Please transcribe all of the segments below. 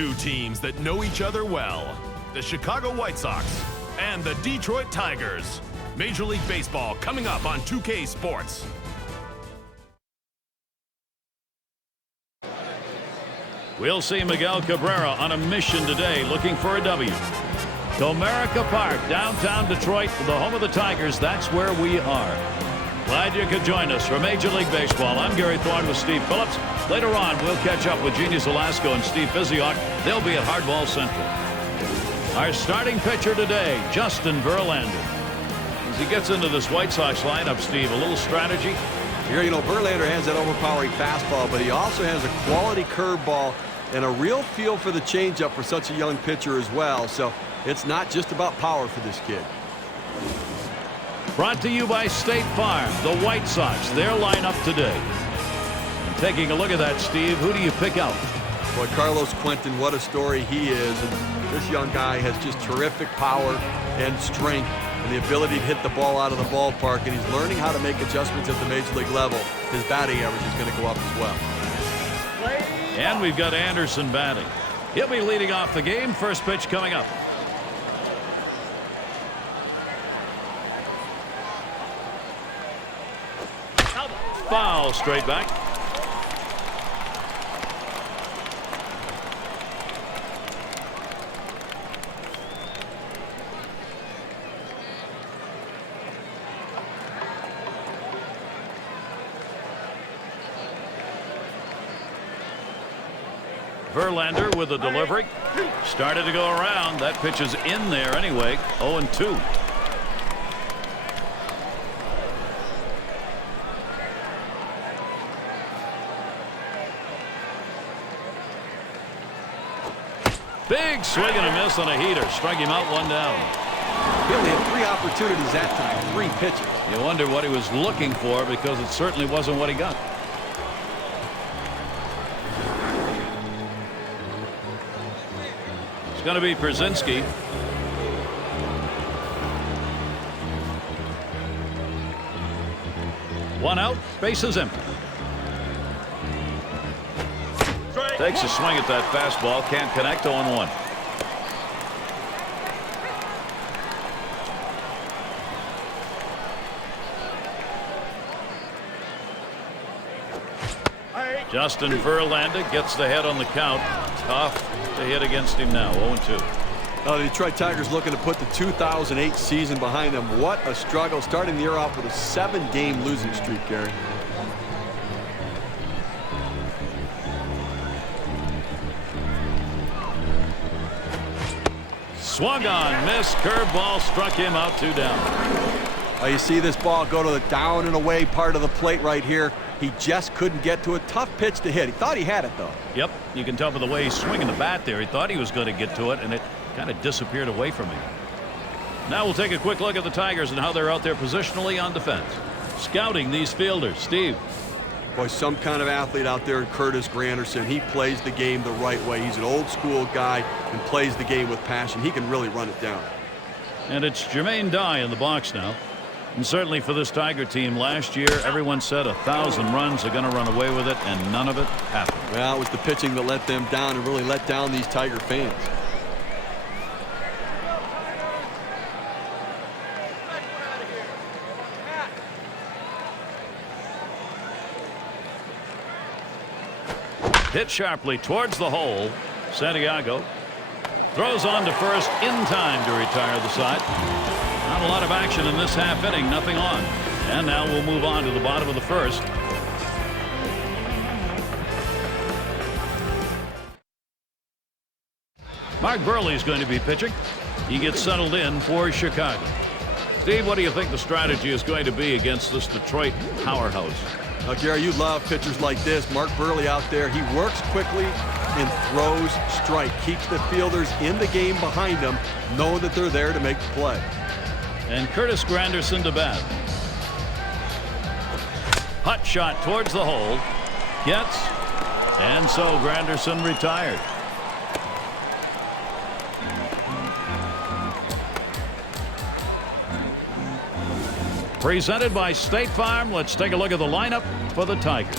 two teams that know each other well. The Chicago White Sox and the Detroit Tigers. Major League Baseball coming up on 2K Sports. We'll see Miguel Cabrera on a mission today, looking for a W. Comerica Park, downtown Detroit, the home of the Tigers. That's where we are. Glad you could join us for Major League Baseball. I'm Gary Thorne with Steve Phillips. Later on, we'll catch up with Genius Alasko and Steve Physioc. They'll be at Hardball Central. Our starting pitcher today, Justin Verlander. As he gets into this White Sox lineup, Steve, a little strategy. Here, you know, Verlander has that overpowering fastball, but he also has a quality curveball and a real feel for the changeup for such a young pitcher as well. So it's not just about power for this kid. Brought to you by State Farm, the White Sox, their lineup today. And taking a look at that, Steve, who do you pick out? Boy, Carlos Quentin, what a story he is. And this young guy has just terrific power and strength and the ability to hit the ball out of the ballpark, and he's learning how to make adjustments at the major league level. His batting average is going to go up as well. And we've got Anderson batting. He'll be leading off the game. First pitch coming up. Foul straight back. Verlander with a delivery. Started to go around. That pitch is in there anyway. 0-2. Big swing and a miss on a heater. Strike him out, one down. He only had 3 opportunities that time, 3 pitches. You wonder what he was looking for, because it certainly wasn't what he got. It's going to be Przinsky. One out, bases empty. Takes a swing at that fastball, can't connect. 0-1. Justin Verlander gets the head on the count. Tough to hit against him now. 0-2. The Detroit Tigers looking to put the 2008 season behind them. What a struggle, starting the year off with a 7-game losing streak, Gary. Swung on, missed, curveball, struck him out, 2 down. You see this ball go to the down and away part of the plate right here. He just couldn't get to a tough pitch to hit. He thought he had it, though. Yep, you can tell by the way he's swinging the bat there. He thought he was going to get to it, and it kind of disappeared away from him. Now we'll take a quick look at the Tigers and how they're out there positionally on defense. Scouting these fielders, Steve. Boy, some kind of athlete out there in Curtis Granderson. He plays the game the right way. He's an old school guy and plays the game with passion. He can really run it down. And it's Jermaine Dye in the box now. And certainly for this Tiger team, last year everyone said 1,000 runs are going to run away with it, and none of it happened. Well, it was the pitching that let them down and really let down these Tiger fans. Hit sharply towards the hole. Santiago throws on to first in time to retire the side. Not a lot of action in this half inning. Nothing on. And now we'll move on to the bottom of the first. Mark Burley is going to be pitching. He gets settled in for Chicago. Steve, what do you think the strategy is going to be against this Detroit powerhouse? Gary, you love pitchers like this. Mark Burley out there, he works quickly and throws strike. Keeps the fielders in the game behind him, knowing that they're there to make the play. And Curtis Granderson to bat. Hot shot towards the hole. Gets. And so Granderson retired. Presented by State Farm. Let's take a look at the lineup for the Tigers.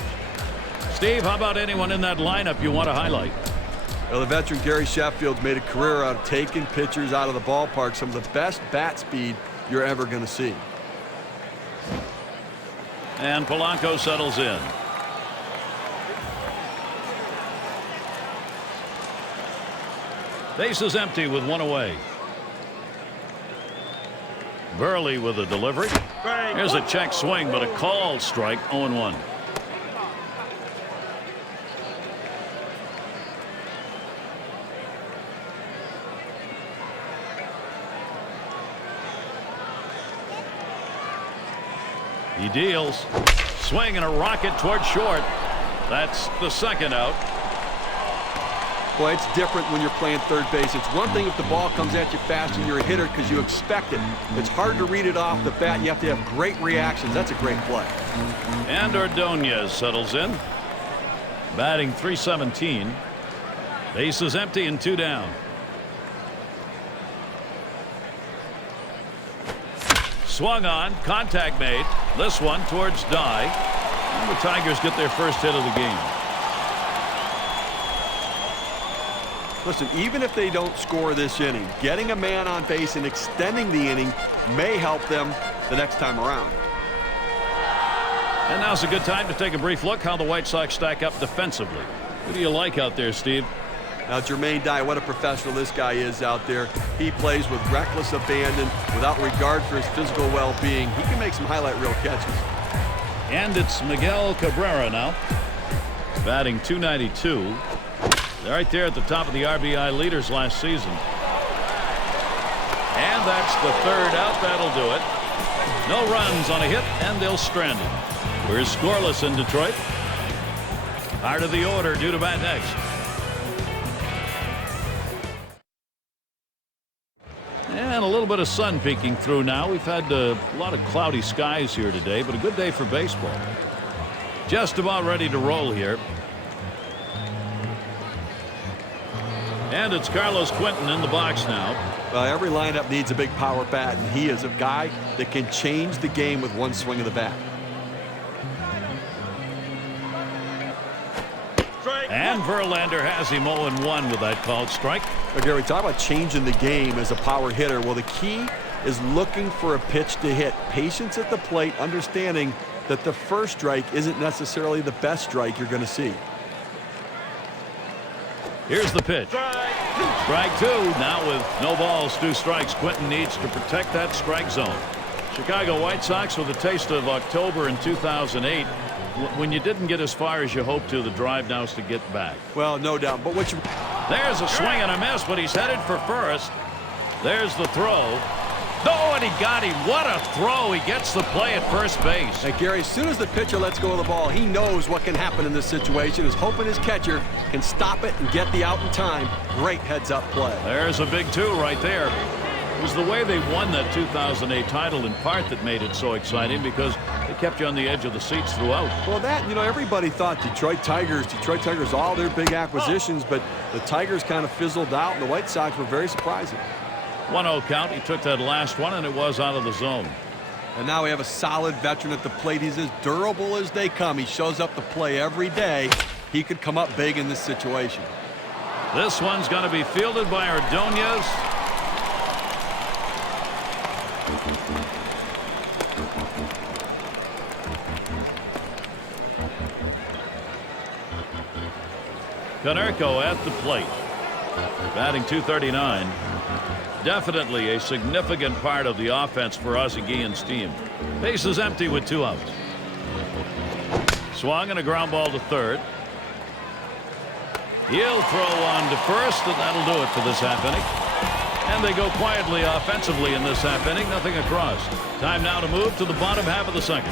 Steve, how about anyone in that lineup you want to highlight? Well, the veteran Gary Sheffield's made a career out of taking pitchers out of the ballpark. Some of the best bat speed you're ever going to see. And Polanco settles in. Base is empty with one away. Burley with a delivery. Here's a check swing, but a called strike. 0-1. He deals. Swing and a rocket toward short. That's the second out. Boy, it's different when you're playing third base. It's one thing if the ball comes at you fast and you're a hitter because you expect it. It's hard to read it off the bat. You have to have great reactions. That's a great play. And Ordonez settles in. Batting .317. Base is empty and 2 down. Swung on. Contact made. This one towards Dye. And the Tigers get their first hit of the game. Listen, even if they don't score this inning, getting a man on base and extending the inning may help them the next time around. And now's a good time to take a brief look how the White Sox stack up defensively. Who do you like out there, Steve? Now, Jermaine Dye, what a professional this guy is out there. He plays with reckless abandon, without regard for his physical well-being. He can make some highlight reel catches. And it's Miguel Cabrera now. Batting .292. They're right there at the top of the RBI leaders last season. And that's the third out. That'll do it. No runs on a hit, and they'll strand it. We're scoreless in Detroit. Part of the order due to bat next. And a little bit of sun peeking through now. We've had a lot of cloudy skies here today, but a good day for baseball. Just about ready to roll here. And it's Carlos Quentin in the box now. Well, every lineup needs a big power bat, and he is a guy that can change the game with one swing of the bat. And Verlander has him 0-1 with that called strike. But Gary, talk about changing the game as a power hitter. Well, the key is looking for a pitch to hit. Patience at the plate, understanding that the first strike isn't necessarily the best strike you're going to see. Here's the pitch. Strike 2. Now with no balls, 2 strikes, Quentin needs to protect that strike zone. Chicago White Sox with a taste of October in 2008. When you didn't get as far as you hoped to, the drive now is to get back. Well, no doubt. But what you... There's a swing and a miss, but he's headed for first. There's the throw. Oh, and he got him. What a throw. He gets the play at first base. Hey, Gary, as soon as the pitcher lets go of the ball, he knows what can happen in this situation. Is hoping his catcher can stop it and get the out in time. Great heads-up play. There's a big 2 right there. It was the way they won that 2008 title in part that made it so exciting, because they kept you on the edge of the seats throughout. Well, that, you know, everybody thought Detroit Tigers, all their big acquisitions, but the Tigers kind of fizzled out, and the White Sox were very surprising. 1-0 count. He took that last one, and it was out of the zone. And now we have a solid veteran at the plate. He's as durable as they come. He shows up to play every day. He could come up big in this situation. This one's going to be fielded by Ordonez. Konerko at the plate. Batting .239. Definitely a significant part of the offense for Ozzie Guillen's team. Base is empty with 2 outs. Swung and a ground ball to third. He'll throw on to first, and that'll do it for this half inning. And they go quietly offensively in this half inning. Nothing across. Time now to move to the bottom half of the second.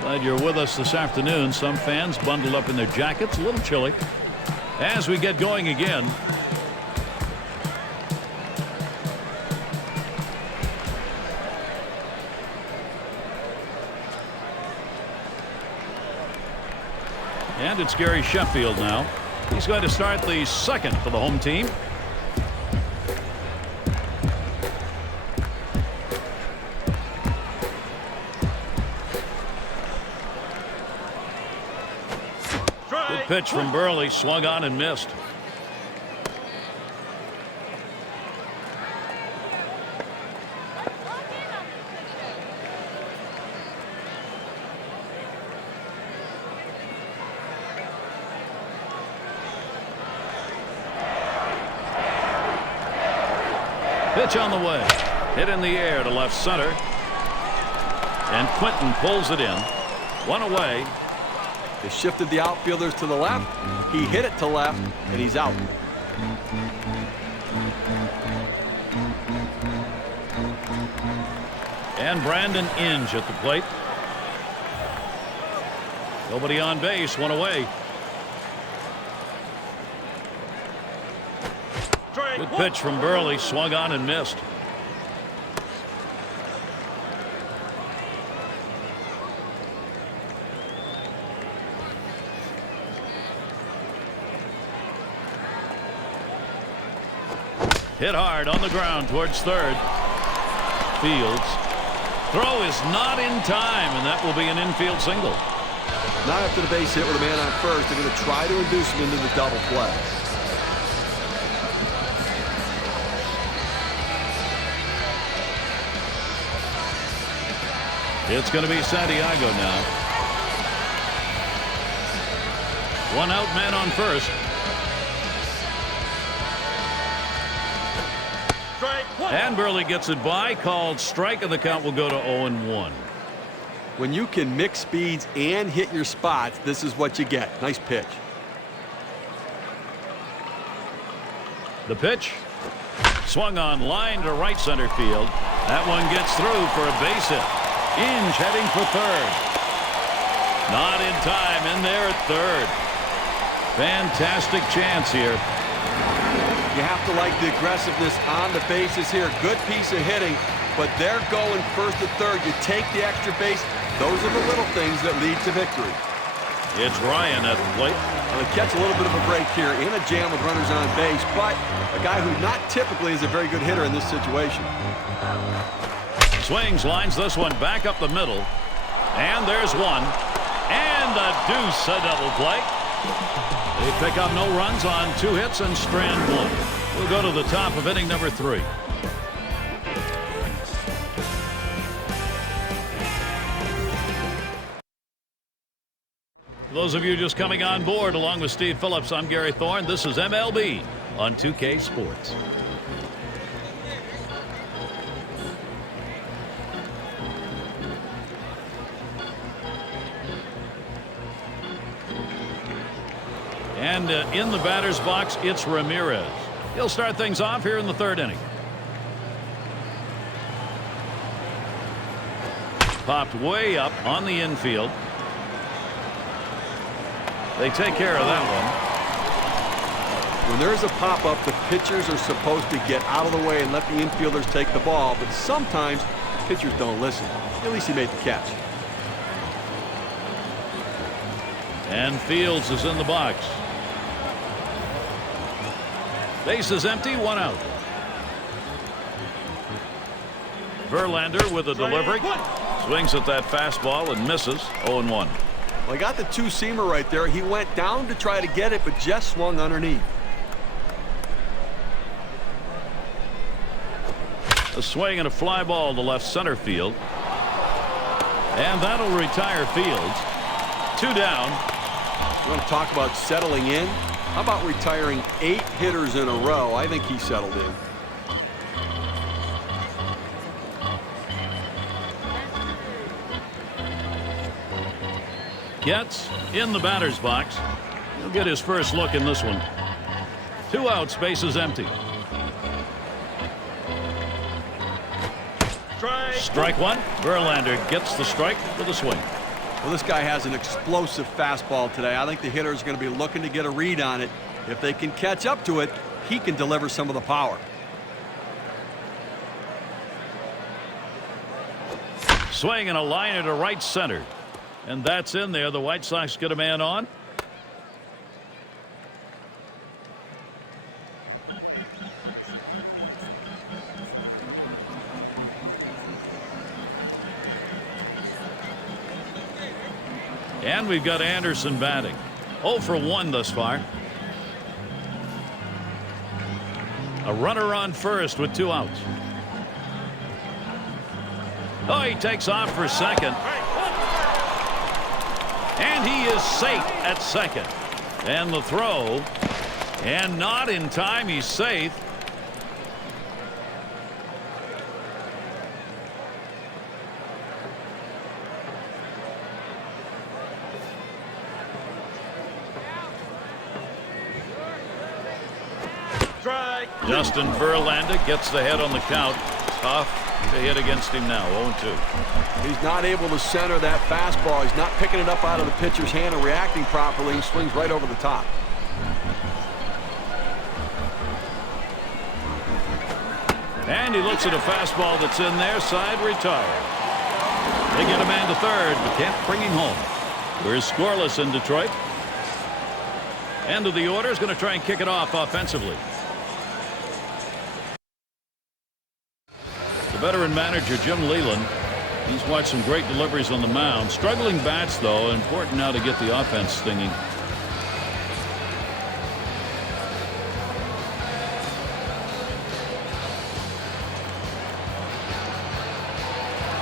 Glad you're with us this afternoon. Some fans bundled up in their jackets. A little chilly. As we get going again. And it's Gary Sheffield now. He's going to start the second for the home team. pitch from Burley, swung on and missed. Pitch on the way. Hit in the air to left center. And Quentin pulls it in. One away. They shifted the outfielders to the left. He hit it to left, and he's out. And Brandon Inge at the plate. Nobody on base, one away. Good pitch from Burley, swung on and missed. Hit hard on the ground towards third. Fields. Throw is not in time, and that will be an infield single. Not after the base hit with a man on first. They're going to try to induce him into the double play. It's going to be Santiago now. One out, man on first. And Burley gets it by, called strike, and the count will go to 0-1. When you can mix speeds and hit your spots, this is what you get. Nice pitch. The pitch. Swung on line to right center field. That one gets through for a base hit. Inge heading for third. Not in time, in there at third. Fantastic chance here. You have to like the aggressiveness on the bases here. Good piece of hitting, but they're going first to third. You take the extra base. Those are the little things that lead to victory. It's Ryan at the plate. Well, they catch a little bit of a break here in a jam with runners on base, but a guy who not typically is a very good hitter in this situation. Swings, lines this one back up the middle. And there's one. And a deuce, a double play. They pick up no runs on 2 hits and strand 1. We'll go to the top of inning number 3. For those of you just coming on board, along with Steve Phillips, I'm Gary Thorne. This is MLB on 2K Sports. And in the batter's box, it's Ramirez. He'll start things off here in the 3rd inning. Popped way up on the infield. They take care of that one. When there's a pop-up, the pitchers are supposed to get out of the way and let the infielders take the ball, but sometimes pitchers don't listen. At least he made the catch. And Fields is in the box. Base is empty, 1 out. Verlander with a delivery. Swings at that fastball and misses. 0-1. Well, he got the two-seamer right there. He went down to try to get it, but just swung underneath. A swing and a fly ball to left center field. And that'll retire Fields. 2 down. You want to talk about settling in? How about retiring 8 hitters in a row? I think he settled in. Gets in the batter's box. He'll get his first look in this one. 2 outs, base is empty. Strike 1. Verlander gets the strike with a swing. Well, this guy has an explosive fastball today. I think the hitter is going to be looking to get a read on it. If they can catch up to it, he can deliver some of the power. Swing and a liner to right center. And that's in there. The White Sox get a man on. And we've got Anderson batting. 0 for 1 thus far. A runner on first with 2 outs. Oh, he takes off for second. And he is safe at second. And the throw. And not in time. He's safe. Justin Verlander gets the head on the count. Tough to hit against him now. 0-2. He's not able to center that fastball. He's not picking it up out of the pitcher's hand and reacting properly. He swings right over the top. And he looks at a fastball that's in there. Side retired. They get a man to third, but can't bring him home. We're scoreless in Detroit. End of the order is going to try and kick it off offensively. The veteran manager, Jim Leland, he's watched some great deliveries on the mound. Struggling bats, though. Important now to get the offense stinging.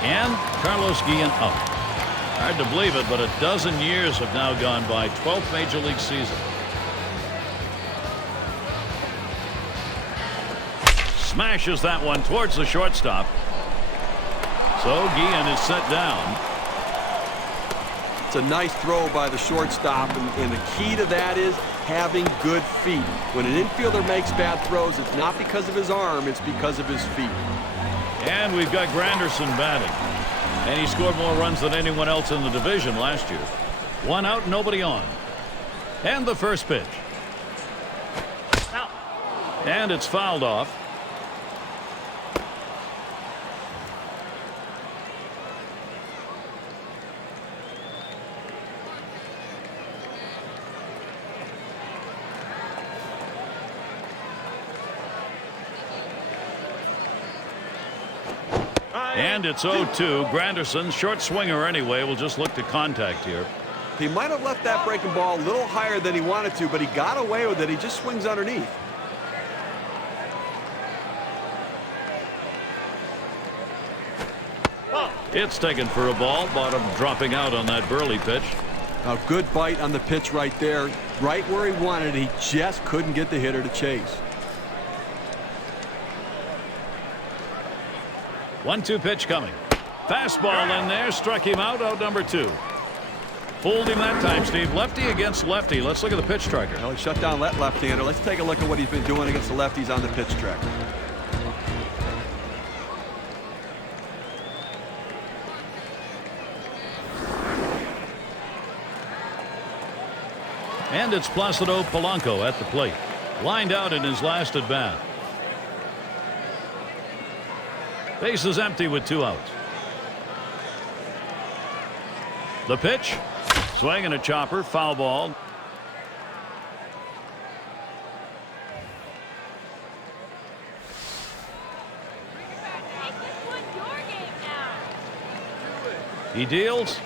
And Carlos Guillen up. Hard to believe it, but a dozen years have now gone by. 12th Major League season. Smashes that one towards the shortstop. So Guillen is set down. It's a nice throw by the shortstop, and the key to that is having good feet. When an infielder makes bad throws, it's not because of his arm, it's because of his feet. And we've got Granderson batting. And he scored more runs than anyone else in the division last year. 1 out, nobody on. And the first pitch. And it's fouled off. And it's 0-2. Granderson, short swinger anyway, will just look to contact here. He might have left that breaking ball a little higher than he wanted to, but he got away with it. He just swings underneath. It's taken for a ball. Bottom dropping out on that Burley pitch. A good bite on the pitch right there. Right where he wanted it. He just couldn't get the hitter to chase. 1-2 pitch coming. Fastball in there. Struck him out. Out number 2. Fooled him that time, Steve. Lefty against lefty. Let's look at the pitch tracker. Well, he shut down that left-hander. Let's take a look at what he's been doing against the lefties on the pitch tracker. And it's Placido Polanco at the plate. Lined out in his last at bat. Base is empty with 2 outs. The pitch. Swing and a chopper. Foul ball. He deals.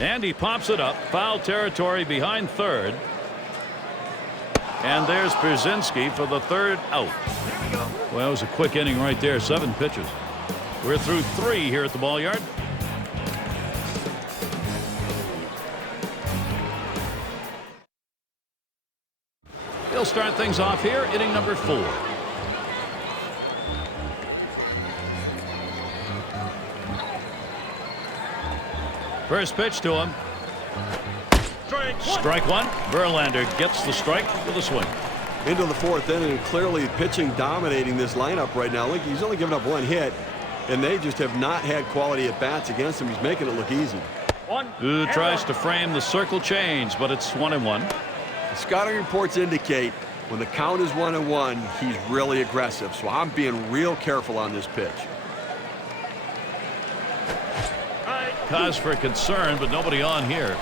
And he pops it up. Foul territory behind third. And there's Pierzynski for the 3rd out. Well, it was a quick inning right there. 7 pitches. We're through 3 here at the ball yard. He'll start things off here, inning number 4. First pitch to him. Strike 1. Verlander gets the strike with a swing. Into the 4th inning, clearly pitching dominating this lineup right now. Look, he's only given up 1 hit, and they just have not had quality at bats against him. He's making it look easy. Who tries to frame the circle change, but it's 1-1. The scouting reports indicate when the count is 1-1, he's really aggressive. So I'm being real careful on this pitch. Cause for concern, but nobody on here.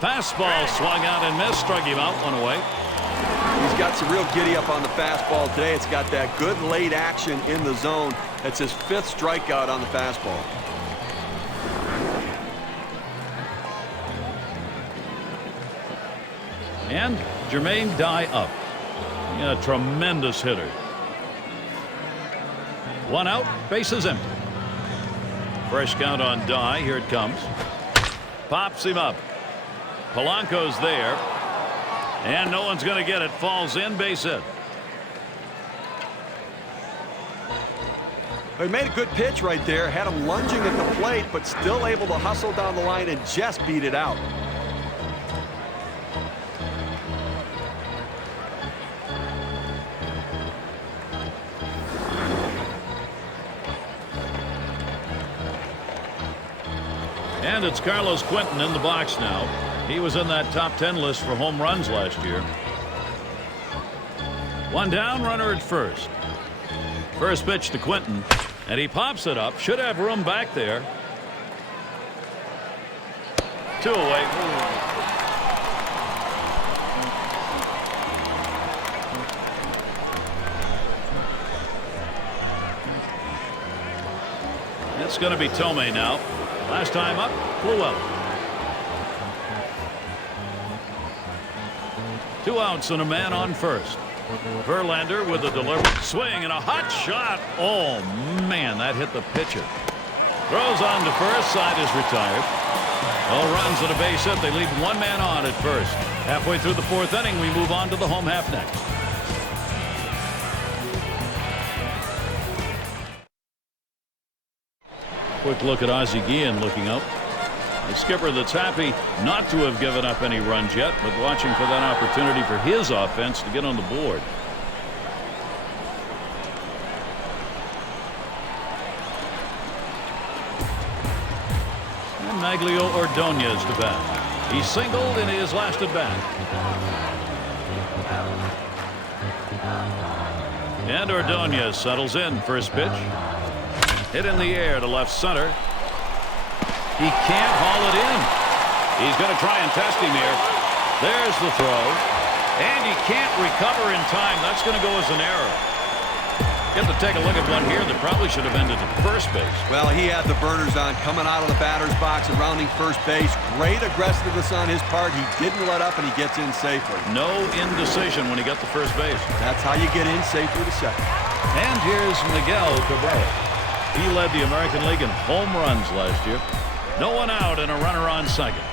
Fastball swung out and missed. Struck him out. 1 away. He's got some real giddy up on the fastball today. It's got that good late action in the zone. That's his 5th strikeout on the fastball. And Jermaine Dye up. A tremendous hitter. 1 out, bases empty. Fresh count on Dye. Here it comes. Pops him up. Polanco's there. And no one's going to get it. Falls in, base hit. He made a good pitch right there. Had him lunging at the plate, but still able to hustle down the line and just beat it out. And it's Carlos Quentin in the box now. He was in that top 10 list for home runs last year. 1 down, runner at first. First pitch to Quentin, and he pops it up. Should have room back there. 2 away. It's going to be Tomei now. Last time up, flew out. 2 outs and a man on first. Verlander with a delivery swing and a hot shot. Oh man, that hit the pitcher. Throws on to first. Side is retired. All runs and a base hit. They leave 1 man on at first. Halfway through the 4th inning, we move on to the home half next. Quick look at Ozzie Guillen looking up. The skipper that's happy not to have given up any runs yet, but watching for that opportunity for his offense to get on the board. And Maglio Ordonez to bat. He singled in his last at bat. And Ordonez settles in. First pitch. Hit in the air to left center. He can't haul it in. He's going to try and test him here. There's the throw. And he can't recover in time. That's going to go as an error. Get to take a look at one here that probably should have ended at first base. Well, he had the burners on coming out of the batter's box and rounding first base. Great aggressiveness on his part. He didn't let up, and he gets in safely. No indecision when he got to first base. That's how you get in safely to second. And here's Miguel Cabrera. He led the American League in home runs last year. No one out and a runner on second.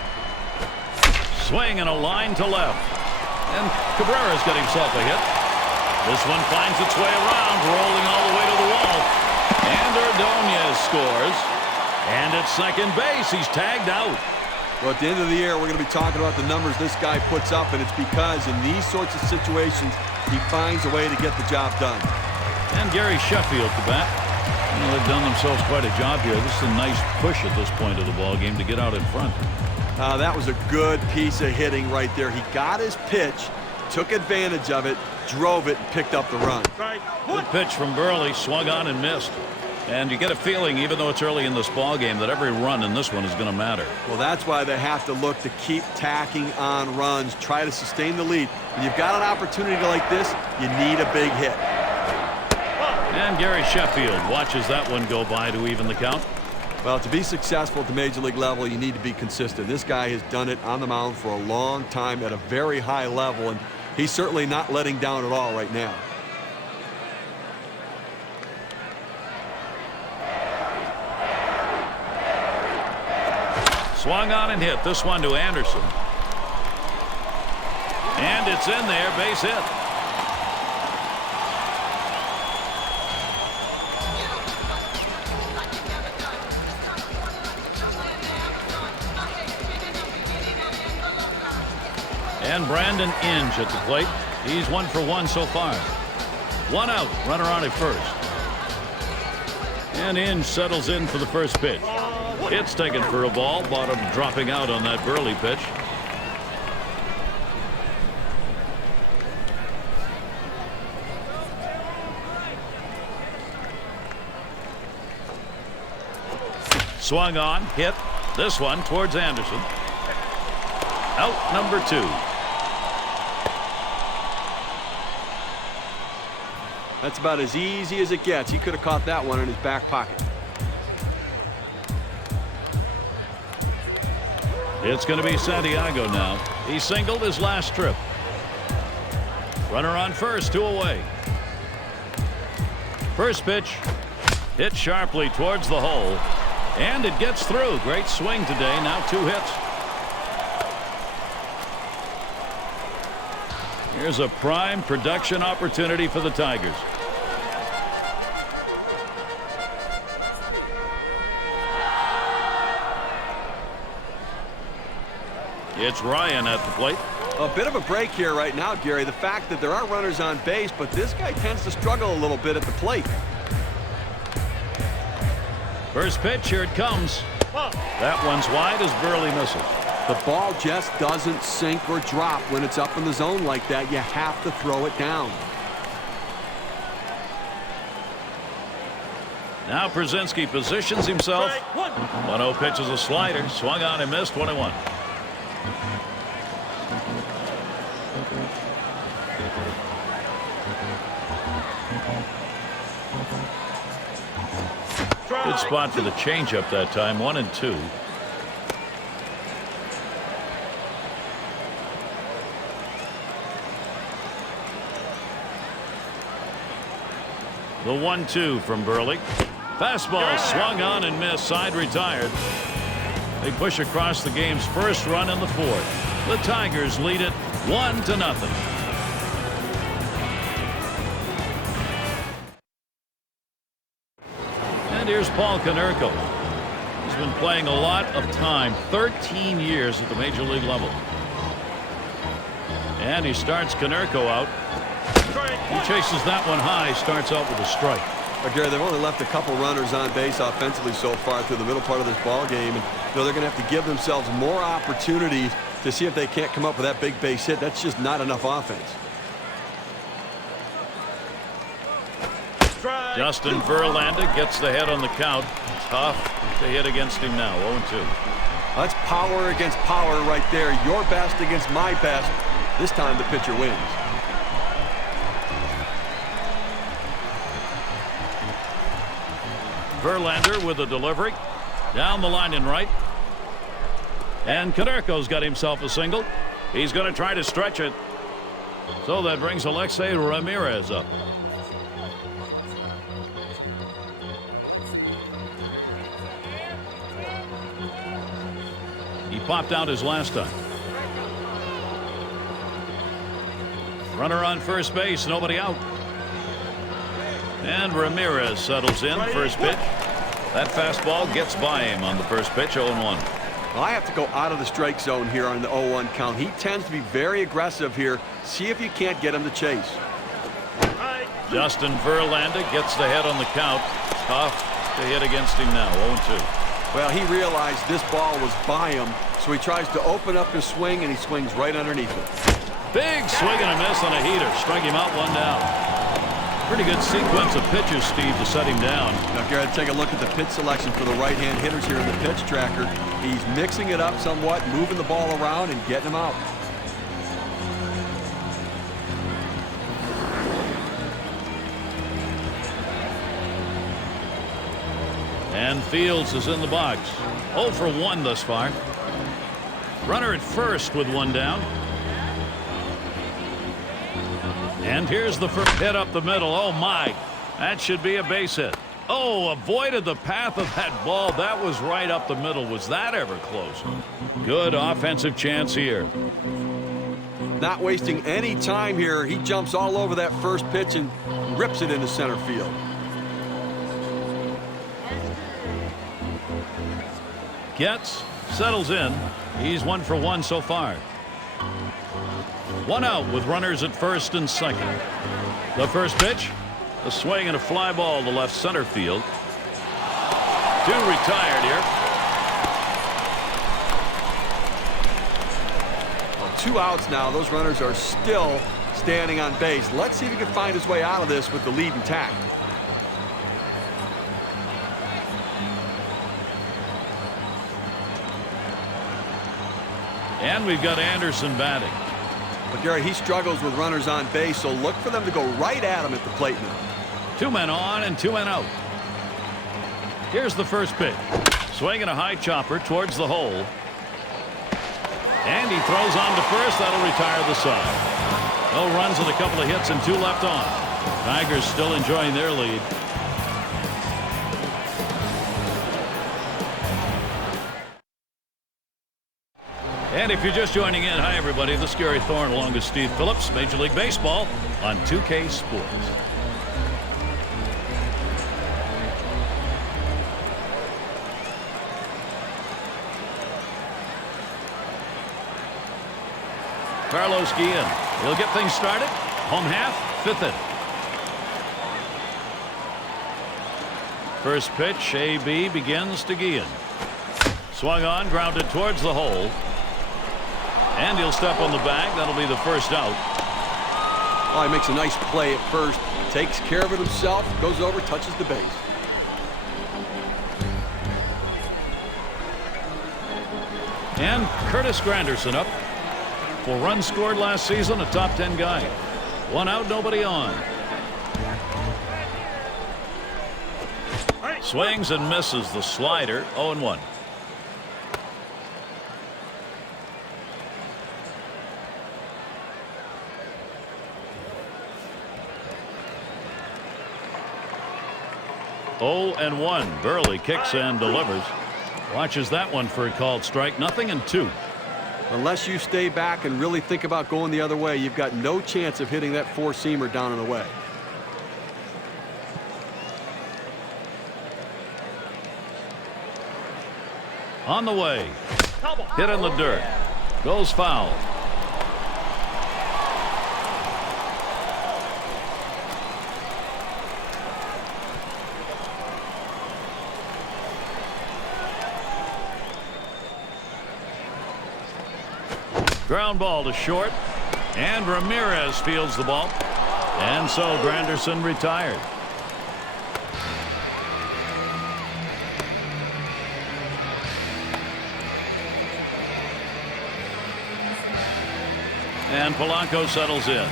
Swing and a line to left. And Cabrera's got himself a hit. This one finds its way around, rolling all the way to the wall. And Ordonez scores. And at second base, he's tagged out. Well, at the end of the year, we're going to be talking about the numbers this guy puts up, and it's because in these sorts of situations, he finds a way to get the job done. And Gary Sheffield to bat. They've done themselves quite a job here. This is a nice push at this point of the ball game to get out in front. That was a good piece of hitting right there. He got his pitch, took advantage of it, drove it, and picked up the run. Good pitch from Burley, swung on and missed. And you get a feeling, even though it's early in this ball game, that every run in this one is going to matter. Well, that's why they have to look to keep tacking on runs, try to sustain the lead. When you've got an opportunity like this, you need a big hit. And Gary Sheffield watches that one go by to even the count. Well, to be successful at the major league level, you need to be consistent. This guy has done it on the mound for a long time at a very high level, and he's certainly not letting down at all right now. Swung on and hit. This one to Anderson. And it's in there, base hit. And Brandon Inge at the plate. He's 1 for 1 so far. 1 out, runner on at first. And Inge settles in for the first pitch. It's taken for a ball. Bottom dropping out on that Burley pitch. Swung on, hit. This one towards Anderson. Out number 2. That's about as easy as it gets. He could have caught that one in his back pocket. It's going to be Santiago now. He singled his last trip. Runner on first, 2 away. First pitch hit sharply towards the hole, and it gets through. Great swing today. Now 2 hits. Here's a prime production opportunity for the Tigers. It's Ryan at the plate. A bit of a break here right now, Gary. The fact that there are runners on base, but this guy tends to struggle a little bit at the plate. First pitch, here it comes. That one's wide as Burley misses. The ball just doesn't sink or drop when it's up in the zone like that. You have to throw it down. Now Brzezinski positions himself. 1-0 pitch is a slider. Swung on and missed. 1-1. Good spot for the changeup that time. 1-2. The 1-2 from Burley. Fastball swung on and missed. Side retired. They push across the game's first run in the 4th. The Tigers lead it 1-0. And here's Paul Konerko. He's been playing a lot of time, 13 years at the major league level. And he starts Konerko out. He chases that one high, starts out with a strike. Gary, they've only left a couple runners on base offensively so far through the middle part of this ball game. And they're going to have to give themselves more opportunities to see if they can't come up with that big base hit. That's just not enough offense. Justin Verlander gets the head on the count. Tough to hit against him now. 0-2. That's power against power right there. Your best against my best. This time the pitcher wins. Verlander with a delivery down the line in right. And Konerko's got himself a single. He's going to try to stretch it. So that brings Alexei Ramirez up. He popped out his last time. Runner on first base, nobody out. And Ramirez settles in. First pitch. That fastball gets by him on the first pitch. 0-1. Well, I have to go out of the strike zone here on the 0-1 count. He tends to be very aggressive here. See if you can't get him to chase. Justin Verlander gets the head on the count. Tough to hit against him now. 0-2. Well, he realized this ball was by him, so he tries to open up his swing, and he swings right underneath it. Big swing and a miss on a heater. Strike him out, 1 down. Pretty good sequence of pitches, Steve, to set him down. Now, Garrett, take a look at the pitch selection for the right-hand hitters here in the pitch tracker. He's mixing it up somewhat, moving the ball around and getting them out. And Fields is in the box. 0 for 1 thus far. Runner at first with 1 down. And here's the first hit up the middle. Oh, my. That should be a base hit. Oh, avoided the path of that ball. That was right up the middle. Was that ever close? Good offensive chance here. Not wasting any time here. He jumps all over that first pitch and rips it into center field. Gets, settles in. He's 1 for 1 so far. 1 out with runners at first and second. The first pitch, a swing and a fly ball to left center field. 2 retired here. Well, 2 outs now. Those runners are still standing on base. Let's see if he can find his way out of this with the lead intact. And we've got Anderson batting. But Gary, he struggles with runners on base, so look for them to go right at him at the plate now. 2 men on and 2 men out. Here's the first pitch. Swinging a high chopper towards the hole. And he throws on to first. That'll retire the side. No runs and a couple of hits and 2 left on. Tigers still enjoying their lead. And if you're just joining in, hi everybody, this is Gary Thorne along with Steve Phillips, Major League Baseball on 2K Sports. Carlos Guillen. He'll get things started. Home half, 5th inning. First pitch, AB begins to Guillen. Swung on, grounded towards the hole. And he'll step on the bag. That'll be the first out. Oh, he makes a nice play at first. Takes care of it himself. Goes over, touches the base. And Curtis Granderson up. 4 runs scored last season, a top 10 guy. 1 out, nobody on. Swings and misses the slider. 0-1. Oh and 1. Burley kicks and delivers. Watches that one for a called strike. 0-2. Unless you stay back and really think about going the other way, you've got no chance of hitting that 4-seamer down and away. On the way. Hit in the dirt. Goes foul. Ground ball to short. And Ramirez fields the ball. And so Granderson retired. And Polanco settles in.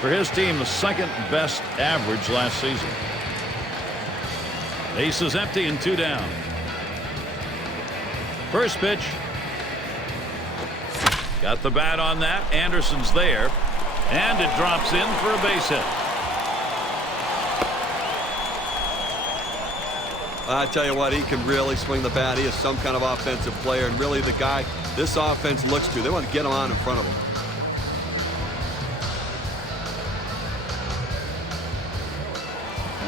For his team, the 2nd best average last season. Base is empty and 2 down. First pitch. Got the bat on that. Anderson's there. And it drops in for a base hit. I tell you what, he can really swing the bat. He is some kind of offensive player, and really the guy this offense looks to. They want to get him on in front of him.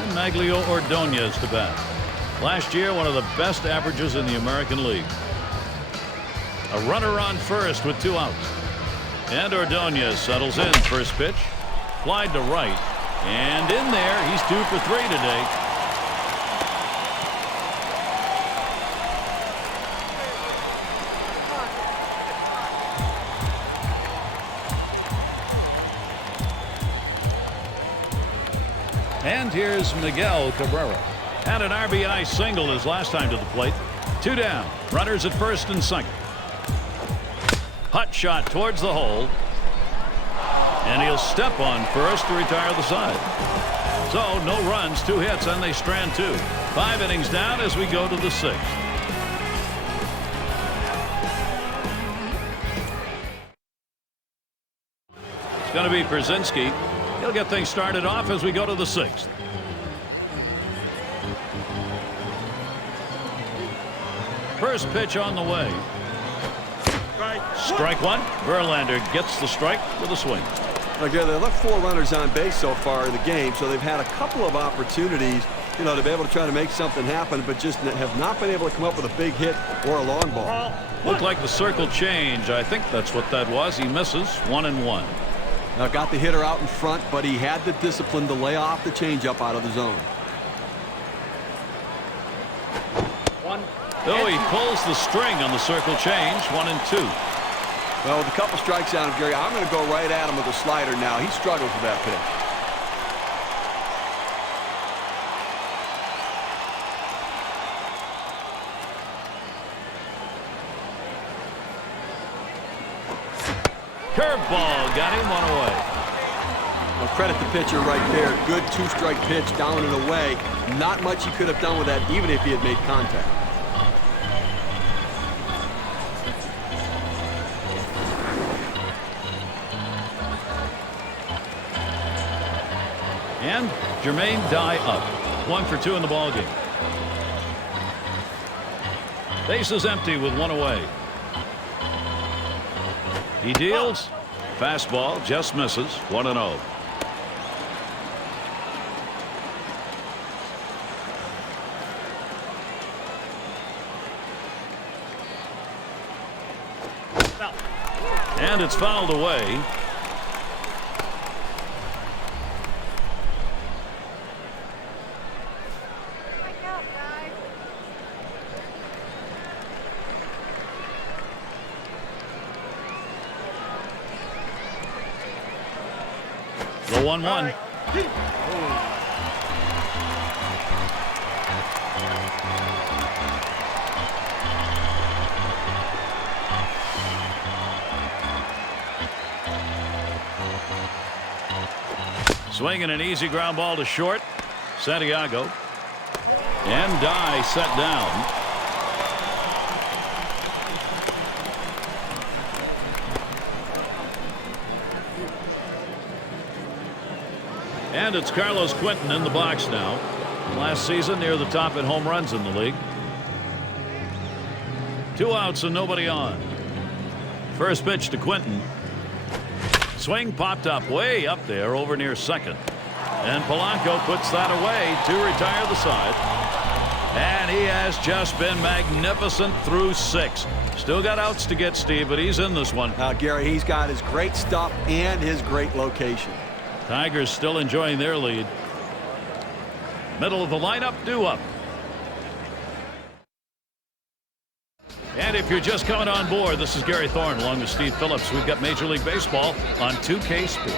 And Maglio Ordonez to bat. Last year, one of the best averages in the American League. A runner on first with 2 outs. And Ordonez settles in. First pitch. Flied to right. And in there, he's 2 for 3 today. And here's Miguel Cabrera. And an RBI single his last time to the plate. 2 down. Runners at first and second. Hot shot towards the hole. And he'll step on first to retire the side. So no runs, 2 hits, and they strand 2. 5 innings down as we go to the 6th. It's going to be Przinsky. He'll get things started off as we go to the 6th. First pitch on the way. Strike 1. Verlander gets the strike with a swing. Okay, they left 4 runners on base so far in the game, so they've had a couple of opportunities, you know, to be able to try to make something happen, but just have not been able to come up with a big hit or a long ball. Looked like the circle change. I think that's what that was. He misses. 1-1. Now got the hitter out in front, but he had the discipline to lay off the changeup out of the zone. Oh, he pulls the string on the circle change. 1-2. Well, with a couple strikes on him, Gary, I'm going to go right at him with a slider now. He struggles with that pitch. Curveball got him 1 away. Well, credit the pitcher right there. Good two-strike pitch down and away. Not much he could have done with that, even if he had made contact. And Jermaine Dye up. 1 for 2 in the ballgame. Bases empty with 1 away. He deals. Fastball just misses. 1-0. And it's fouled away. The 1-1. Swinging an easy ground ball to short. Santiago. And Dye set down. And it's Carlos Quentin in the box now. Last season near the top in home runs in the league. 2 outs and nobody on. First pitch to Quentin. Swing popped up way up there over near second. And Polanco puts that away to retire the side. And he has just been magnificent through 6. Still got outs to get, Steve, but he's in this one. Gary, he's got his great stuff and his great location. Tigers still enjoying their lead. Middle of the lineup, due up. And if you're just coming on board, this is Gary Thorne along with Steve Phillips. We've got Major League Baseball on 2K Sports.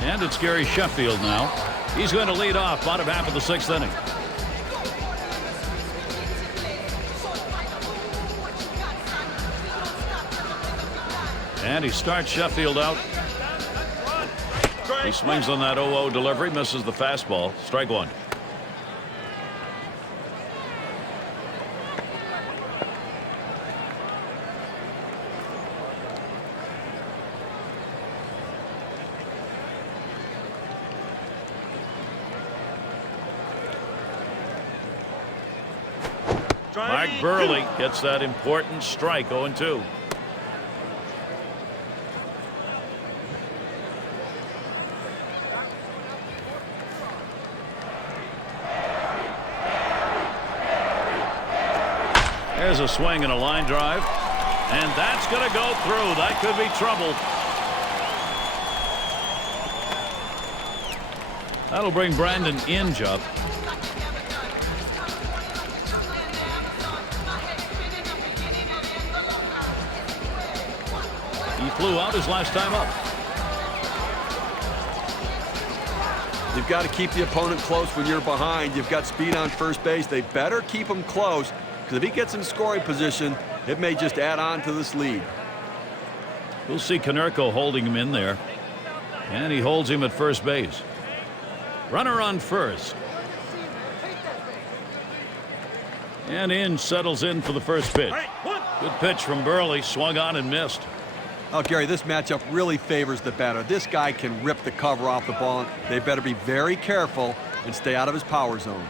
And it's Gary Sheffield now. He's going to lead off bottom half of the 6th inning. And he starts Sheffield out. He swings on that 0-0 delivery, misses the fastball. Strike 1. Mark Burley gets that important strike. 0-2. There's a swing and a line drive. And that's going to go through. That could be trouble. That'll bring Brandon Inge up. He flew out his last time up. You've got to keep the opponent close when you're behind. You've got speed on first base. They better keep him close, because if he gets in scoring position, it may just add on to this lead. We'll see Konerko holding him in there. And he holds him at first base. Runner on first. And Inge settles in for the first pitch. Good pitch from Burley. Swung on and missed. Oh, Gary, this matchup really favors the batter. This guy can rip the cover off the ball. They better be very careful and stay out of his power zone.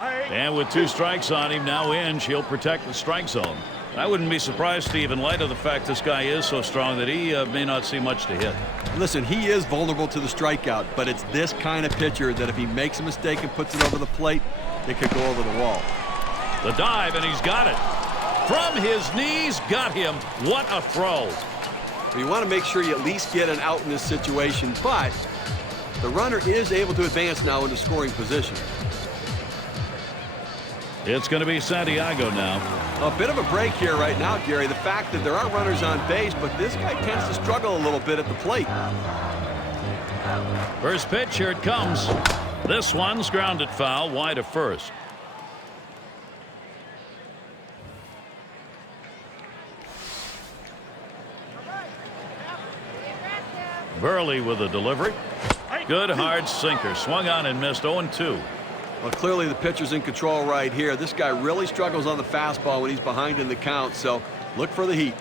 And with 2 strikes on him, now Inge, he'll protect the strike zone. I wouldn't be surprised, Steve, in light of the fact this guy is so strong that he may not see much to hit. Listen, he is vulnerable to the strikeout, but it's this kind of pitcher that if he makes a mistake and puts it over the plate, it could go over the wall. The dive, and he's got it. From his knees, got him. What a throw. You want to make sure you at least get an out in this situation, but the runner is able to advance now into scoring position. It's going to be Santiago now. A bit of a break here right now, Gary. The fact that there are runners on base, but this guy tends to struggle a little bit at the plate. First pitch, here it comes. This one's grounded foul, wide of first. Burley with a delivery. Good hard sinker. Swung on and missed. 0-2. Well, clearly the pitcher's in control right here. This guy really struggles on the fastball when he's behind in the count, so look for the heat.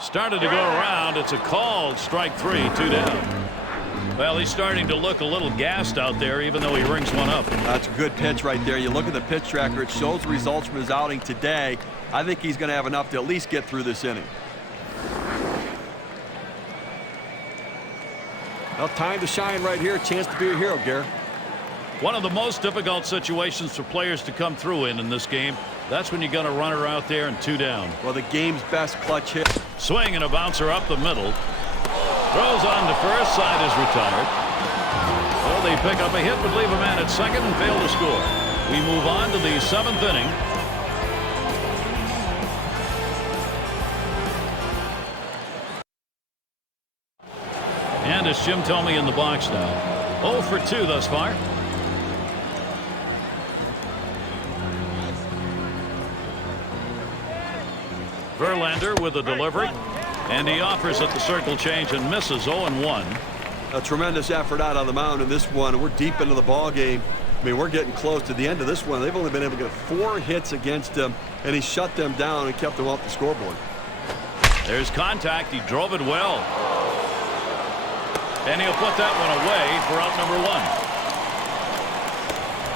Started to go around. It's a called strike 3, 2 down. Well, he's starting to look a little gassed out there, even though he rings one up. That's a good pitch right there. You look at the pitch tracker, it shows the results from his outing today. I think he's going to have enough to at least get through this inning. Well, time to shine right here. Chance to be a hero, Gare. One of the most difficult situations for players to come through in this game. That's when you're going to run her out there and 2 down. Well, the game's best clutch hit. Swing and a bouncer up the middle. Throws on to first. Side is retired. Well, they pick up a hit but leave a man at second and fail to score. We move on to the 7th inning. And it's Jim Thome in the box now. 0 for 2 thus far. Verlander with a delivery. And he offers at the circle change and misses. 0-1. A tremendous effort out on the mound in this one. We're deep into the ball game. I mean, we're getting close to the end of this one. They've only been able to get 4 hits against him, and he shut them down and kept them off the scoreboard. There's contact. He drove it well. And he'll put that one away for out number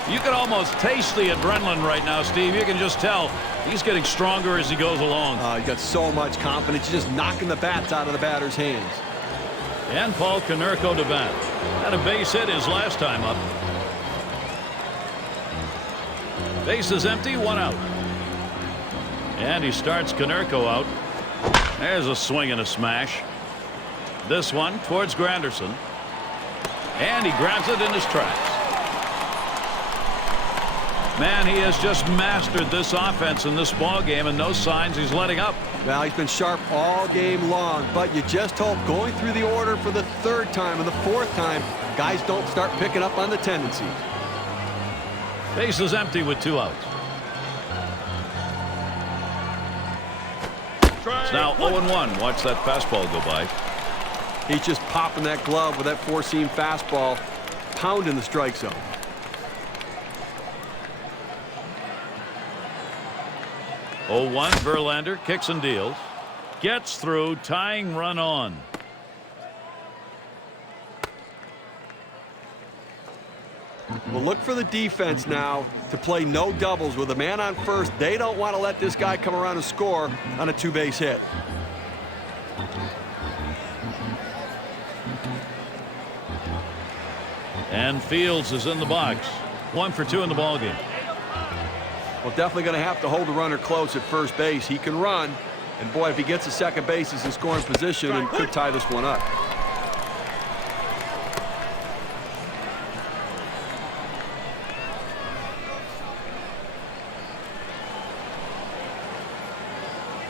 1. You can almost taste the adrenaline right now, Steve. You can just tell he's getting stronger as he goes along. He's got so much confidence. He's just knocking the bats out of the batter's hands. And Paul Konerko to bat. Had a base hit his last time up. Base is empty, 1 out. And he starts Konerko out. There's a swing and a smash. This one towards Granderson. And he grabs it in his tracks. Man, he has just mastered this offense in this ball game, and no signs he's letting up. Well, he's been sharp all game long, but you just hope going through the order for the 3rd time and the 4th time, guys don't start picking up on the tendencies. Base is empty with 2 outs. It's now 0-1. Watch that fastball go by. He's just popping that glove with that 4-seam fastball, pounding the strike zone. Verlander kicks and deals. Gets through, tying run on. Well, look for the defense now to play no doubles with a man on first. They don't want to let this guy come around and score on a 2-base hit. And Fields is in the box. 1 for 2 in the ballgame. Well, definitely going to have to hold the runner close at first base. He can run, and boy, if he gets to second base, he's in scoring position and could tie this one up.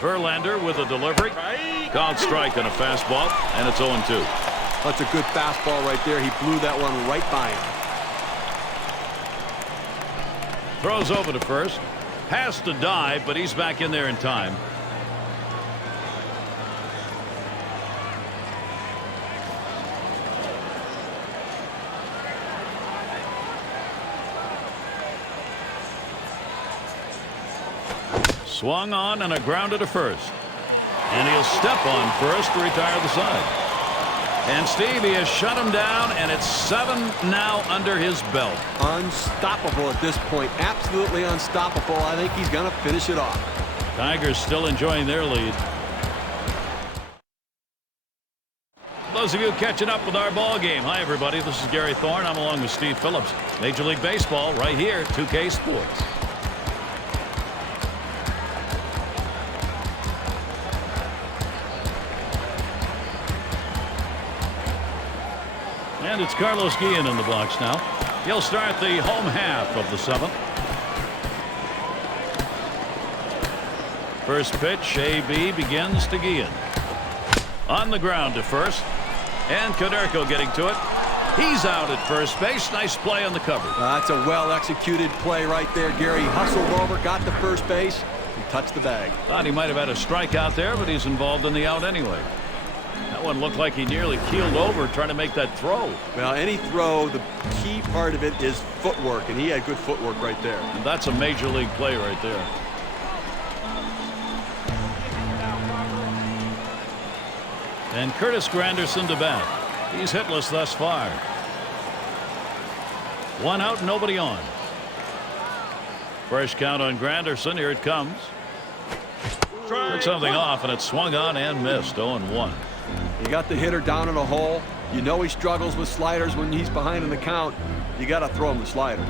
Verlander with a delivery. Called strike on a fastball, and it's 0-2. That's a good fastball right there. He blew that one right by him. Throws over to first. Has to dive, but he's back in there in time. Swung on and a grounder to first. And he'll step on first to retire the side. And Steve, he has shut him down, and it's 7 now under his belt. Unstoppable at this point. Absolutely unstoppable. I think he's going to finish it off. Tigers still enjoying their lead. Those of you catching up with our ball game. Hi, everybody. This is Gary Thorne. I'm along with Steve Phillips. Major League Baseball right here, 2K Sports. And it's Carlos Guillen in the box now. He'll start the home half of the 7th. First pitch, AB begins to Guillen. On the ground to first. And Konerko getting to it. He's out at first base. Nice play on the cover. That's a well-executed play right there, Gary. He hustled over, got to first base, and touched the bag. Thought he might have had a strikeout there, but he's involved in the out anyway. That one looked like he nearly keeled over trying to make that throw. Well, any throw, the key part of it is footwork, and he had good footwork right there. And that's a major league play right there. And Curtis Granderson to bat. He's hitless thus far. One out, nobody on. Fresh count on Granderson. Here it comes. Took something off, and it swung on and missed. 0-1. You got the hitter down in a hole. You know he struggles with sliders when he's behind in the count. You got to throw him the slider.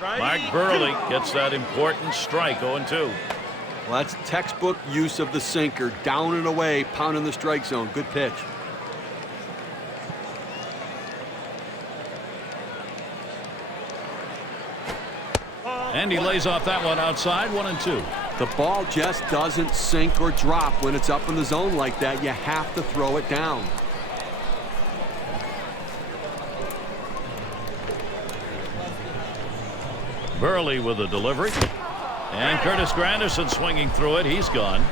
Mark Burley gets that important strike. 0-2. Well, that's textbook use of the sinker. Down and away, pounding the strike zone. Good pitch. And he lays off that one outside. 1-2. The ball just doesn't sink or drop when it's up in the zone like that. You have to throw it down. Burley with a delivery. And Curtis Granderson swinging through it. He's gone.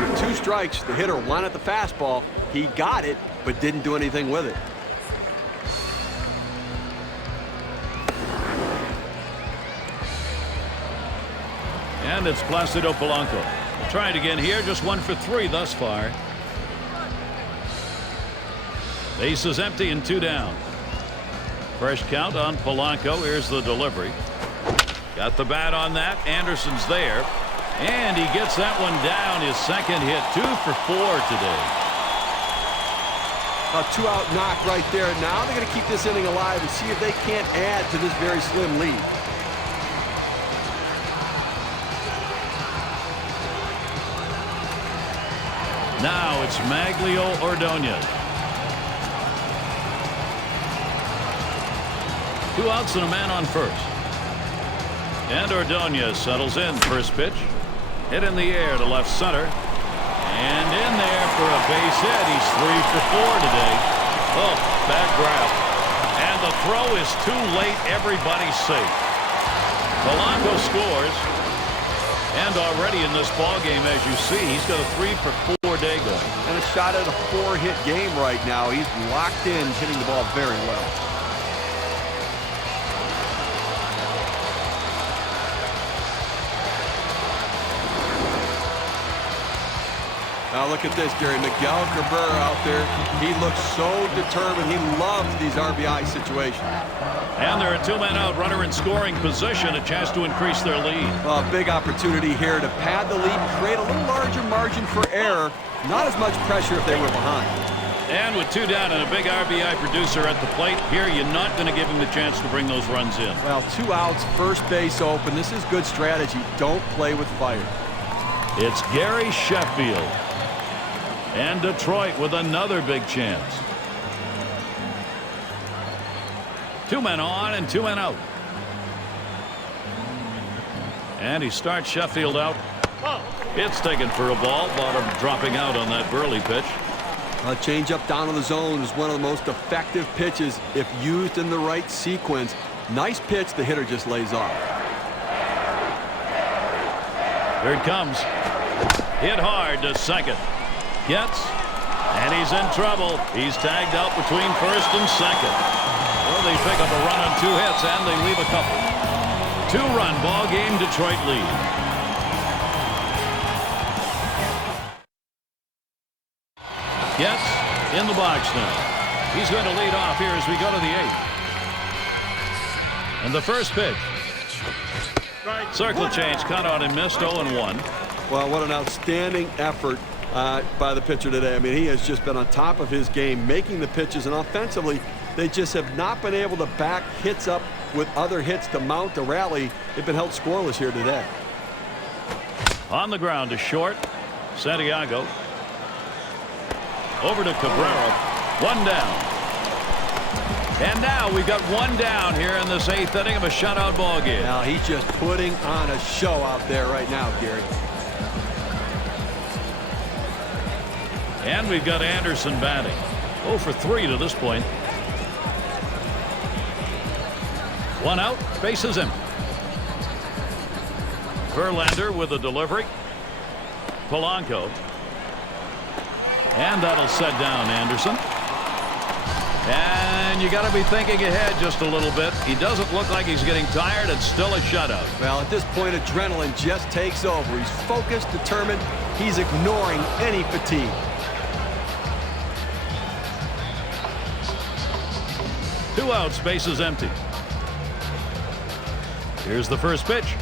With 2 strikes, the hitter wanted the fastball. He got it, but didn't do anything with it. And it's Placido Polanco. Trying again here. Just 1 for 3 thus far. Base is empty and 2 down. Fresh count on Polanco. Here's the delivery. Got the bat on that. Anderson's there. And he gets that one down. His second hit. 2 for 4 today. A 2-out knock right there. Now they're going to keep this inning alive and see if they can't add to this very slim lead. Now it's Maglio Ordonez. 2 outs and a man on first. And Ordonez settles in. First pitch. Hit in the air to left center. And in there for a base hit. He's 3 for 4 today. Oh, bad grab. And the throw is too late. Everybody's safe. Polanco scores. And already in this ball game, as you see, he's got a 3 for 4 day going. And a shot at a 4-hit game right now. He's locked in, hitting the ball very well. Now look at this, Gary. Miguel Cabrera out there. He looks so determined. He loves these RBI situations. And there are 2 men out, runner in scoring position, a chance to increase their lead. A big opportunity here to pad the lead, create a little larger margin for error. Not as much pressure if they were behind. And with 2 down and a big RBI producer at the plate, here you're not going to give him the chance to bring those runs in. Well, 2 outs, first base open. This is good strategy. Don't play with fire. It's Gary Sheffield. And Detroit with another big chance. 2 men on and 2 men out. And he starts Sheffield out. It's taken for a ball. Bottom dropping out on that Burley pitch. A changeup down in the zone is one of the most effective pitches if used in the right sequence. Nice pitch. The hitter just lays off. Here it comes. Hit hard to second. Gets. And he's in trouble. He's tagged out between first and second. Well, they pick up a run on 2 hits, and they leave a couple. 2-run ball game. Detroit lead. Gets in the box now. He's going to lead off here as we go to the 8th. And the first pitch. Circle change, cut out and missed. 0-1. Well, what an outstanding effort by the pitcher today. I mean, he has just been on top of his game, making the pitches, and offensively, they just have not been able to back hits up with other hits to mount a rally. They've been held scoreless here today. On the ground to short. Santiago. Over to Cabrera. 1 down. And now we've got one down here in this 8th inning of a shutout ball game. Now he's just putting on a show out there right now, Gary. And we've got Anderson batting. 0 for 3 to this point. One out, bases empty. Verlander with a delivery. Polanco. And that'll set down Anderson. And you got to be thinking ahead just a little bit. He doesn't look like he's getting tired. It's still a shutout. Well, at this point, adrenaline just takes over. He's focused, determined. He's ignoring any fatigue. Two outs, bases empty. Here's the first pitch.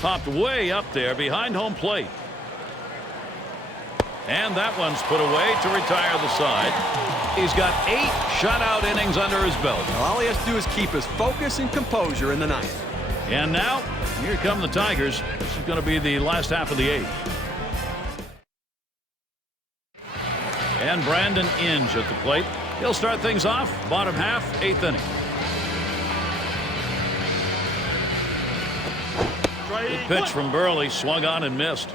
Popped way up there behind home plate. And that one's put away to retire the side. He's got 8 shutout innings under his belt. Well, all he has to do is keep his focus and composure in the 9th. And now, here come the Tigers. This is going to be the last half of the 8th. And Brandon Inge at the plate. He'll start things off, bottom half, 8th inning. Good pitch from Burley, swung on and missed.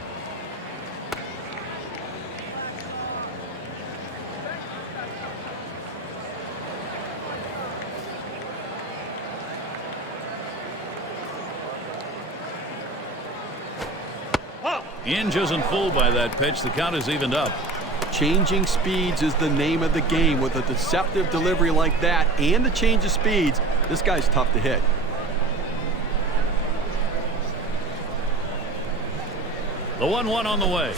Inge isn't fooled by that pitch. The count is evened up. Changing speeds is the name of the game. With a deceptive delivery like that and the change of speeds, this guy's tough to hit. The 1-1 on the way.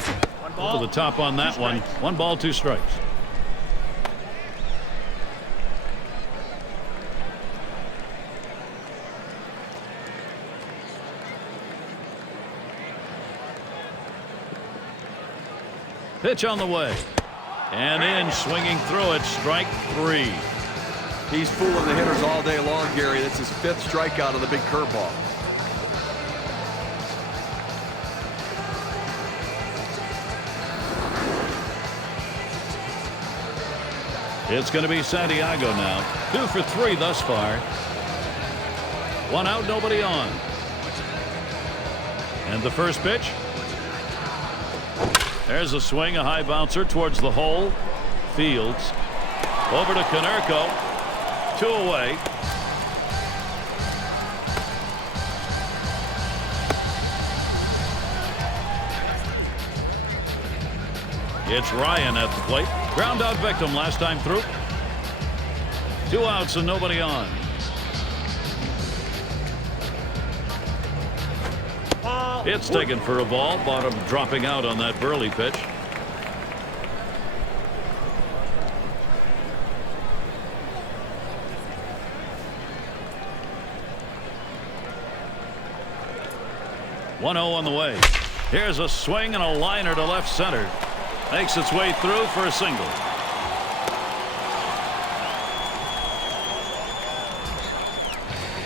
Over the top on that one. 1 ball, 2 strikes. Pitch on the way. And in, swinging through it, strike 3. He's fooling the hitters all day long, Gary. That's his 5th strikeout on the big curveball. It's going to be Santiago now. 2 for 3 thus far. 1 out, nobody on. And the first pitch. There's a swing, a high bouncer towards the hole. Fields. Over to Konerko. 2 away. It's Ryan at the plate. Ground out victim last time through. 2 outs and nobody on. It's taken for a ball. Bottom dropping out on that Burley pitch. One 0 on the way. Here's a swing and a liner to left center. Makes its way through for a single.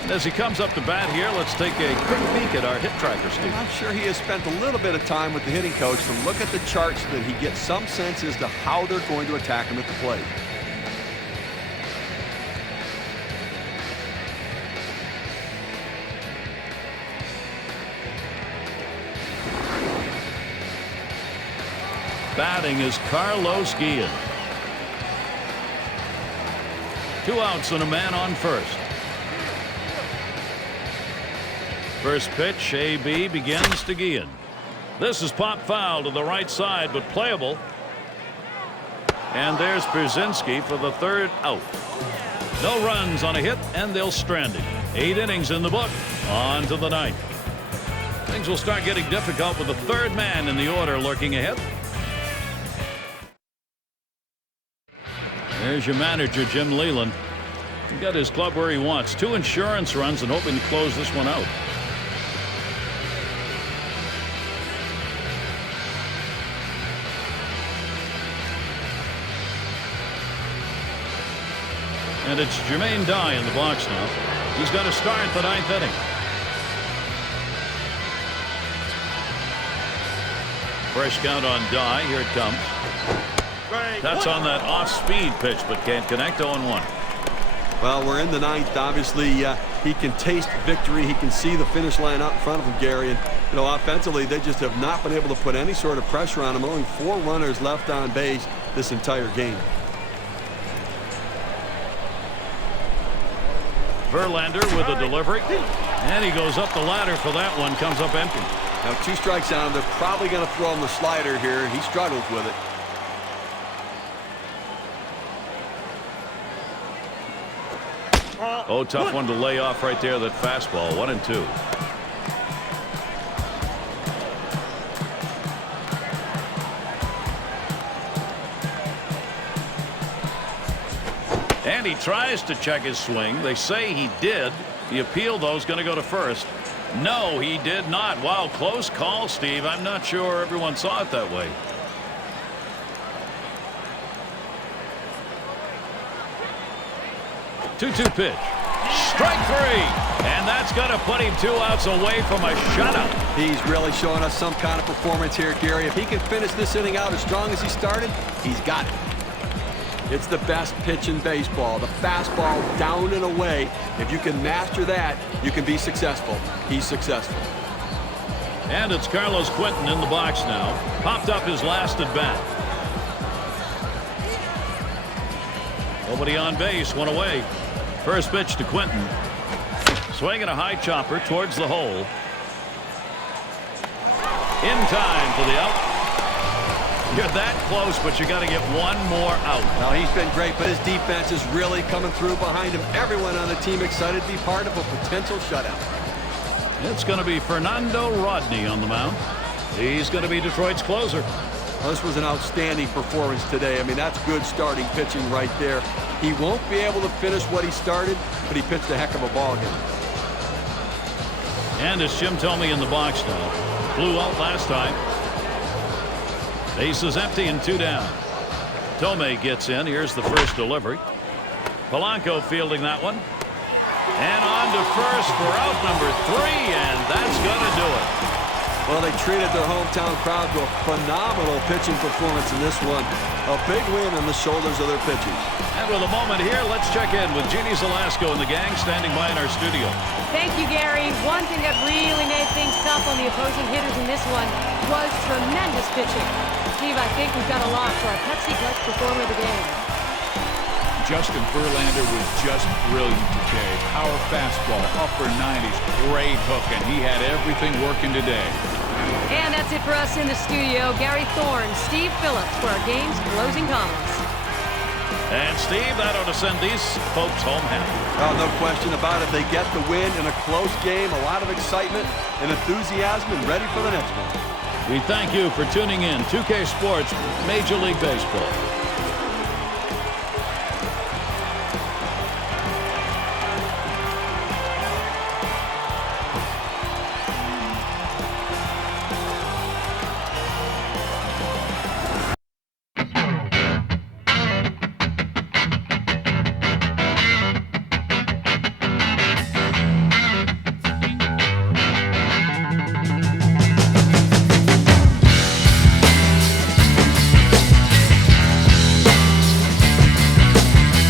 And as he comes up to bat here, let's take a quick peek at our hit tracker, Steve. I'm sure he has spent a little bit of time with the hitting coach to look at the charts so that he gets some sense as to how they're going to attack him at the plate. Batting is Carlos Guillen. 2 outs and a man on first. First pitch, AB begins to Guillen. This is pop foul to the right side, but playable. And there's Pierzynski for the 3rd out. No runs on a hit, and they'll strand him. 8 innings in the book. On to the 9th. Things will start getting difficult with the 3rd man in the order lurking ahead. There's your manager, Jim Leyland. He got his club where he wants. 2 insurance runs and hoping to close this one out. And it's Jermaine Dye in the box now. He's going to start the 9th inning. Fresh count on Dye. Here it comes. That's on that off-speed pitch, but can't connect. 0-1. Well, we're in the ninth. Obviously, he can taste victory. He can see the finish line out in front of him, Gary. And, offensively, they just have not been able to put any sort of pressure on him. Only 4 runners left on base this entire game. Verlander with a delivery. And he goes up the ladder for that one. Comes up empty. Now 2 strikes on him. They're probably going to throw him the slider here. He struggles with it. Oh, tough one to lay off right there. That fastball. 1-2. And he tries to check his swing. They say he did. The appeal, though, is going to go to first. No, he did not. Wow, close call, Steve. I'm not sure everyone saw it that way. Two-two pitch. Strike 3. And that's going to put him 2 outs away from a shutout. He's really showing us some kind of performance here, Gary. If he can finish this inning out as strong as he started, he's got it. It's the best pitch in baseball. The fastball down and away. If you can master that, you can be successful. He's successful. And it's Carlos Quentin in the box now. Popped up his last at bat. Nobody on base, 1 away. First pitch to Quentin. Swinging a high chopper towards the hole. In time for the out. You're that close, but you got to get 1 more out. Now, he's been great, but his defense is really coming through behind him. Everyone on the team excited to be part of a potential shutout. It's going to be Fernando Rodney on the mound. He's going to be Detroit's closer. Well, this was an outstanding performance today. I mean, that's good starting pitching right there. He won't be able to finish what he started, but he pitched a heck of a ball game. And as Jim told me in the box now, flew out last time. Base is empty and 2 down. Tomei gets in. Here's the first delivery. Polanco fielding that one. And on to first for out number 3, and that's going to do it. Well, they treated their hometown crowd to a phenomenal pitching performance in this one. A big win on the shoulders of their pitchers. And with a moment here, let's check in with Jeannie Zelasco and the gang standing by in our studio. Thank you, Gary. One thing that really made things tough on the opposing hitters in this one was tremendous pitching. Steve, I think we've got a lock for our Pepsi Clutch performer of the game. Justin Verlander was just brilliant today. Power fastball, upper 90s, great hook, and he had everything working today. And that's it for us in the studio. Gary Thorne, Steve Phillips for our game's closing comments. And Steve, that ought to send these folks home happy. Oh, no question about it. They get the win in a close game, a lot of excitement and enthusiasm, and ready for the next one. We thank you for tuning in. 2K Sports Major League Baseball.